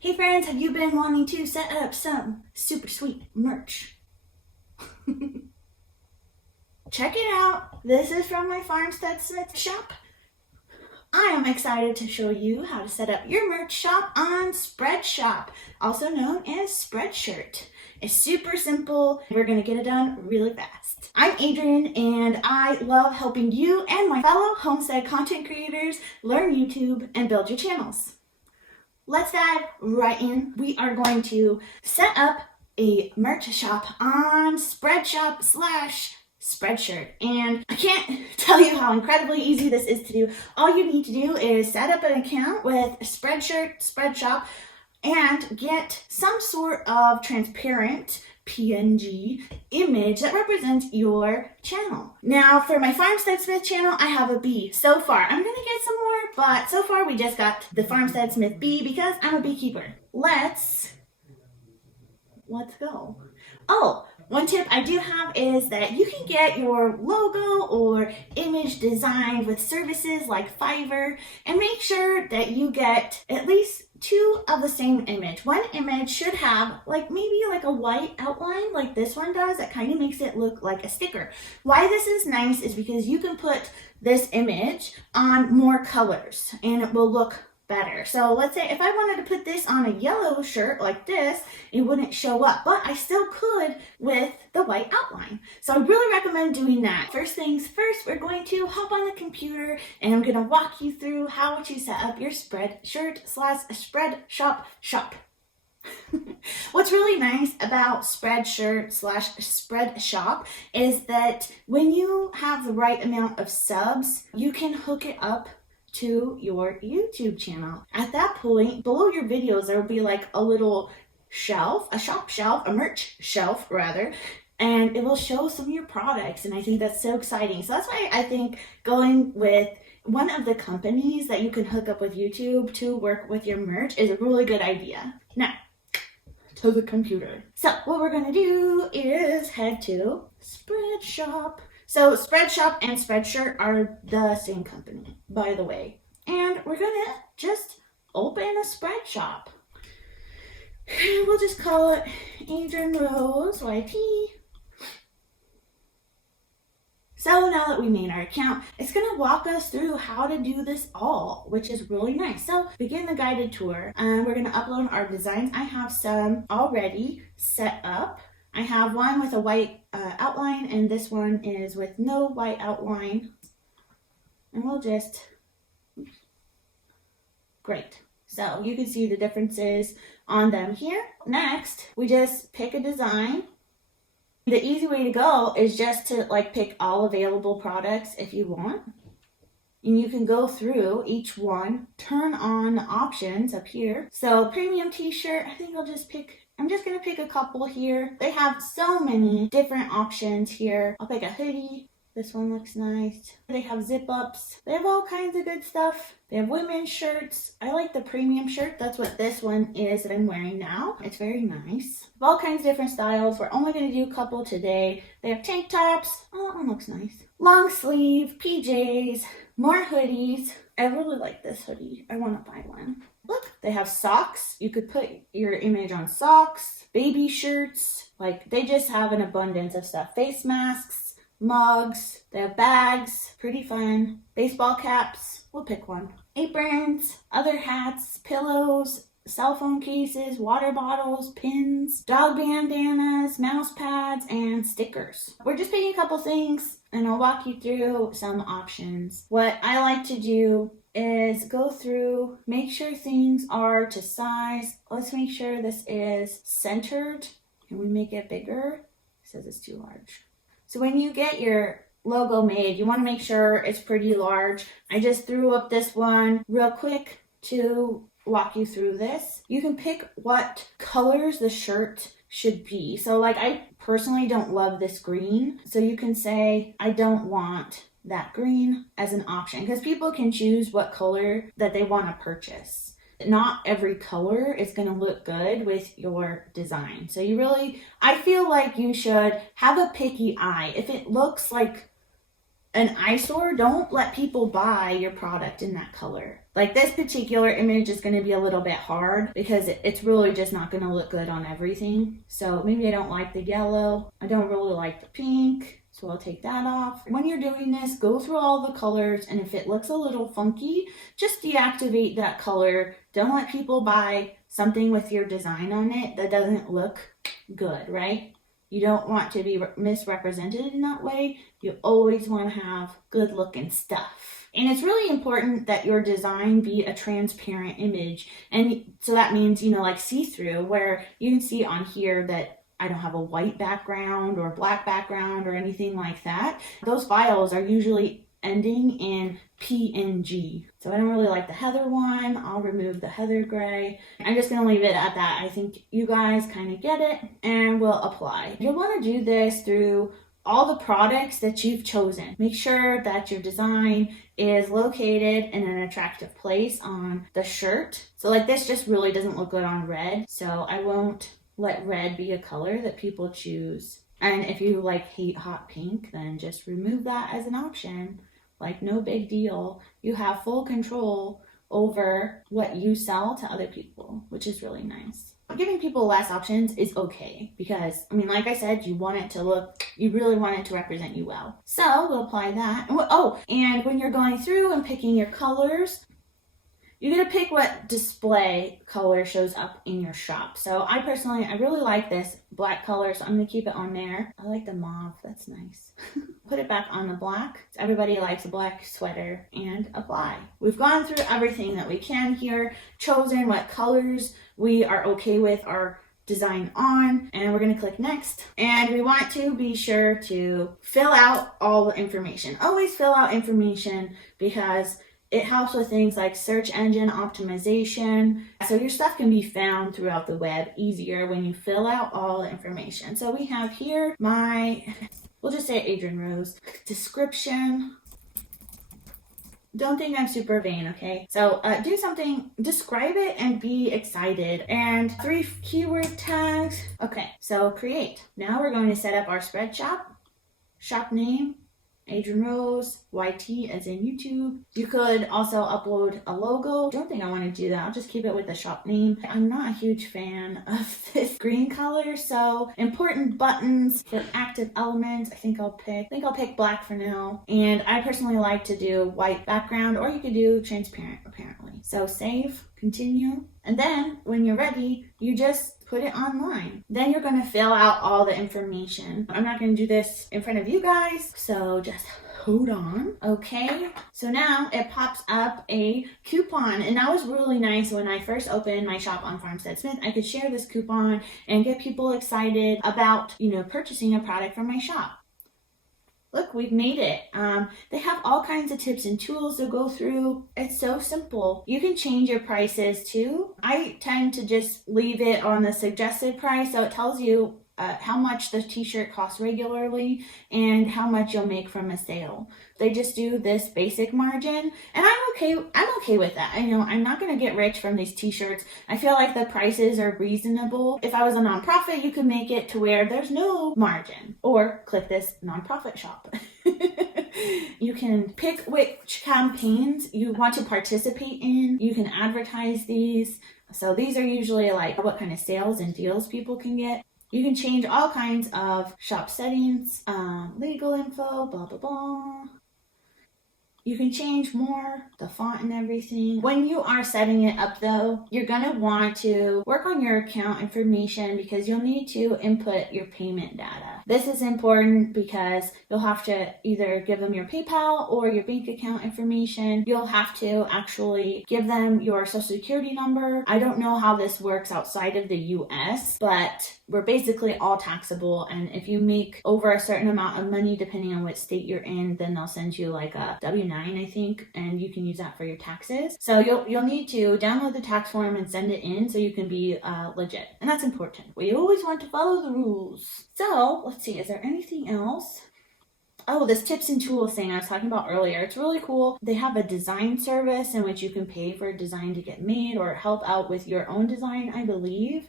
Hey friends, have you been wanting to set up some super sweet merch? Check it out. This is from my Farmstead Smith shop. I am excited to show you how to set up your merch shop on SpreadShop, also known as Spreadshirt. It's super simple. We're going to get it done really fast. I'm Adrienne, and I love helping you and my fellow homestead content creators learn YouTube and build your channels. Let's dive right in. We are going to set up a merch shop on SpreadShop/Spreadshirt. And I can't tell you how incredibly easy this is to do. All you need to do is set up an account with SpreadShop, and get some sort of transparent PNG image that represents your channel. Now for my Farmstead Smith channel, I have a bee so far. I'm gonna get some more, but so far we just got the Farmstead Smith bee because I'm a beekeeper. Let's go. Oh, one tip I do have is that you can get your logo or image designed with services like Fiverr, and make sure that you get at least 2 of the same image. One image should have maybe a white outline like this one does that kind of makes it look like a sticker. Why this is nice is because you can put this image on more colors and it will look better. So let's say if I wanted to put this on a yellow shirt like this, it wouldn't show up, but I still could with the white outline. So I really recommend doing that. First things first, we're going to hop on the computer and I'm going to walk you through how to set up your Spreadshirt/SpreadShop shop. What's really nice about Spreadshirt/SpreadShop is that when you have the right amount of subs, you can hook it up to your YouTube channel. At that point, below your videos, there will be a little shelf, a shop shelf, a merch shelf rather, and it will show some of your products, and I think that's so exciting. So that's why I think going with one of the companies that you can hook up with YouTube to work with your merch is a really good idea. Now, to the computer. So what we're gonna do is head to SpreadShop. So SpreadShop and Spreadshirt are the same company, by the way. And we're gonna just open a SpreadShop. We'll just call it Adrienne Rose YT. So now that we made our account, it's gonna walk us through how to do this all, which is really nice. So begin the guided tour, and we're gonna upload our designs. I have some already set up. I have one with a white outline, and this one is with no white outline. And we'll just, great. So you can see the differences on them here. Next, we just pick a design. The easy way to go is just to pick all available products if you want. And you can go through each one, turn on the options up here. So premium t-shirt, I think I'm just gonna pick a couple here. They have so many different options here. I'll pick a hoodie. This one looks nice. They have zip ups. They have all kinds of good stuff. They have women's shirts. I like the premium shirt. That's what this one is that I'm wearing now. It's very nice. All kinds of different styles. We're only gonna do a couple today. They have tank tops. Oh, that one looks nice. Long sleeve, PJs, more hoodies. I really like this hoodie. I wanna buy one. Look, they have socks. You could put your image on socks, baby shirts. They just have an abundance of stuff. Face masks, mugs, they have bags, pretty fun. Baseball caps, we'll pick one. Aprons, other hats, pillows, cell phone cases, water bottles, pins, dog bandanas, mouse pads, and stickers. We're just picking a couple things, and I'll walk you through some options. What I like to do is go through, make sure things are to size. Let's make sure this is centered. Can we make it bigger? It says it's too large. So when you get your logo made, you want to make sure it's pretty large. I just threw up this one real quick to walk you through this. You can pick what colors the shirt should be. So I personally don't love this green. So you can say, I don't want that green as an option, because people can choose what color that they want to purchase. Not every color is going to look good with your design. So I feel like you should have a picky eye. If it looks an eyesore, don't let people buy your product in that color. Like this particular image is going to be a little bit hard because it's really just not going to look good on everything. So maybe I don't like the yellow. I don't really like the pink. So I'll take that off. When you're doing this, go through all the colors, and if it looks a little funky, just deactivate that color. Don't let people buy something with your design on it that doesn't look good, right? You don't want to be misrepresented in that way. You always want to have good looking stuff. And it's really important that your design be a transparent image. And so that means, you know, like see-through, where you can see on here that I don't have a white background or black background or anything like that. Those files are usually ending in PNG. So I don't really like the heather one. I'll remove the heather gray. I'm just going to leave it at that. I think you guys kind of get it, and we'll apply. You'll want to do this through all the products that you've chosen. Make sure that your design is located in an attractive place on the shirt. So like this just really doesn't look good on red. So I won't let red be a color that people choose. And if you like hate hot pink, then just remove that as an option. Like no big deal. You have full control over what you sell to other people, which is really nice. Giving people less options is okay because, I mean, like I said, you want it to look, you really want it to represent you well. So we'll apply that. Oh, and when you're going through and picking your colors, you're going to pick what display color shows up in your shop. So I really like this black color, so I'm going to keep it on there. I like the mauve. That's nice. Put it back on the black. Everybody likes a black sweater, and apply. We've gone through everything that we can here, chosen what colors we are okay with our design on, and we're going to click next. And we want to be sure to fill out all the information. Always fill out information because it helps with things like search engine optimization. So your stuff can be found throughout the web easier when you fill out all the information. So we have here we'll just say Adrienne Rose. Description. Don't think I'm super vain, okay? So do something, describe it and be excited. And 3 keyword tags. Okay, so create. Now we're going to set up our SpreadShop. Shop name. Adrienne Rose, YT as in YouTube. You could also upload a logo. Don't think I want to do that. I'll just keep it with the shop name. I'm not a huge fan of this green color, so important buttons for active elements. I think I'll pick black for now. And I personally like to do white background, or you could do transparent apparently. So save, continue, and then when you're ready, you just put it online. Then you're going to fill out all the information. I'm not going to do this in front of you guys, so just hold on. Okay, so now it pops up a coupon, and that was really nice. When I first opened my shop on Farmstead Smith, I could share this coupon and get people excited about, purchasing a product from my shop. Look, we've made it. They have all kinds of tips and tools to go through. It's so simple. You can change your prices too. I tend to just leave it on the suggested price, so it tells you how much the t-shirt costs regularly and how much you'll make from a sale. They just do this basic margin, and I'm okay with that. I know I'm not going to get rich from these t-shirts. I feel like the prices are reasonable. If I was a nonprofit, you could make it to where there's no margin, or click this nonprofit shop. You can pick which campaigns you want to participate in. You can advertise these. So these are usually like what kind of sales and deals people can get. You can change all kinds of shop settings, legal info, blah, blah, blah. You can change more, the font and everything. When you are setting it up though, you're gonna want to work on your account information because you'll need to input your payment data. This is important because you'll have to either give them your PayPal or your bank account information. You'll have to actually give them your social security number. I don't know how this works outside of the US, but we're basically all taxable, and if you make over a certain amount of money, depending on what state you're in, then they'll send you like a W-9, I think, and you can use that for your taxes. So you'll need to download the tax form and send it in so you can be legit, and that's important. We always want to follow the rules. So let's see, is there anything else? Oh, this tips and tools thing I was talking about earlier. It's really cool. They have a design service in which you can pay for a design to get made or help out with your own design, I believe.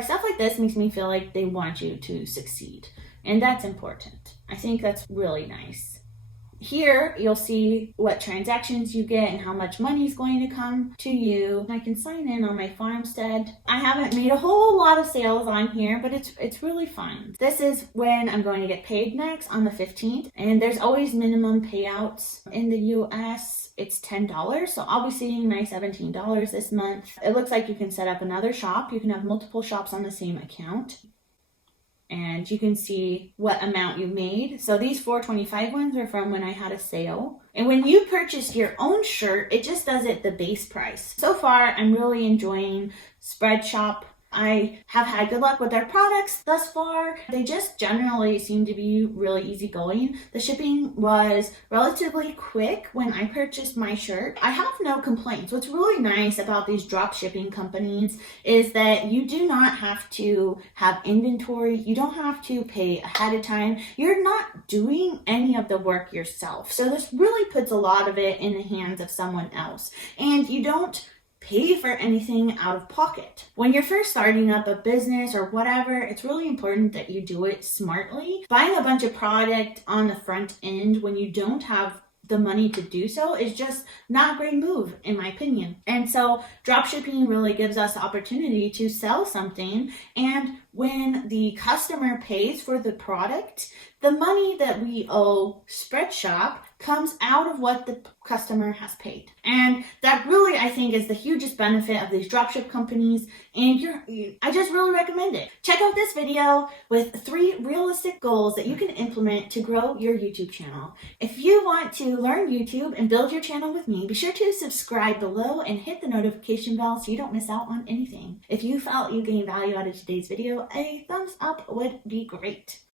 Stuff like this makes me feel like they want you to succeed, and that's important. I think that's really nice. Here, you'll see what transactions you get and how much money is going to come to you. I can sign in on my farmstead. I haven't made a whole lot of sales on here, but it's really fun. This is when I'm going to get paid next, on the 15th. And there's always minimum payouts. In the US, it's $10. So I'll be seeing my $17 this month. It looks like you can set up another shop. You can have multiple shops on the same account. And you can see what amount you made. So these $4.25 ones are from when I had a sale. And when you purchase your own shirt, it just does it the base price. So far, I'm really enjoying SpreadShop. I have had good luck with their products thus far. They just generally seem to be really easygoing. The shipping was relatively quick when I purchased my shirt. I have no complaints. What's really nice about these drop shipping companies is that you do not have to have inventory. You don't have to pay ahead of time. You're not doing any of the work yourself. So this really puts a lot of it in the hands of someone else. And you don't pay for anything out of pocket. When you're first starting up a business or whatever, it's really important that you do it smartly. Buying a bunch of product on the front end when you don't have the money to do so is just not a great move, in my opinion. And so dropshipping really gives us the opportunity to sell something, and when the customer pays for the product, the money that we owe SpreadShop comes out of what the customer has paid. And that really, I think, is the hugest benefit of these dropship companies, and I just really recommend it. Check out this video with 3 realistic goals that you can implement to grow your YouTube channel. If you want to learn YouTube and build your channel with me, be sure to subscribe below and hit the notification bell so you don't miss out on anything. If you felt you gained value out of today's video, a thumbs up would be great.